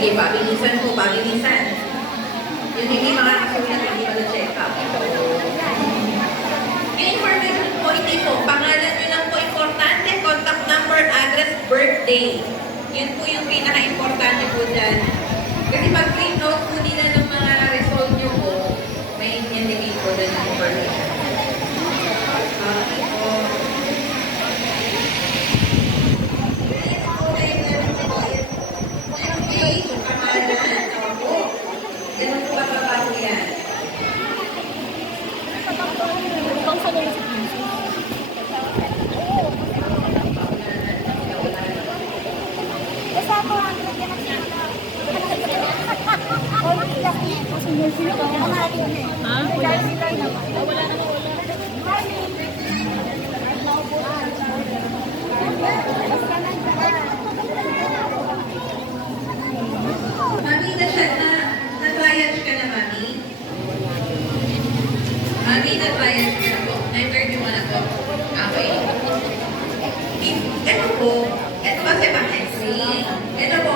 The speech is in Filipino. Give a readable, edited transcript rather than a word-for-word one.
Sige, pabilisan po, pabilisan. Yung hindi makakasulat, hindi mag-check up. Yung information po, hindi po. Pangalan nyo lang po importante, contact number, address, birthday. Yun po yung pinaka-importante po dyan. Kasi pag print note po nila ng mga result nyo po, may indicate po dyan ng information. Ganun po ba trabaho yan? Mami, na-triage ka na, Mami? Mami, na-triage ka na po. Na-interview mo na po. Okay. Ito po, ito kasi pang X-ray. Ito po,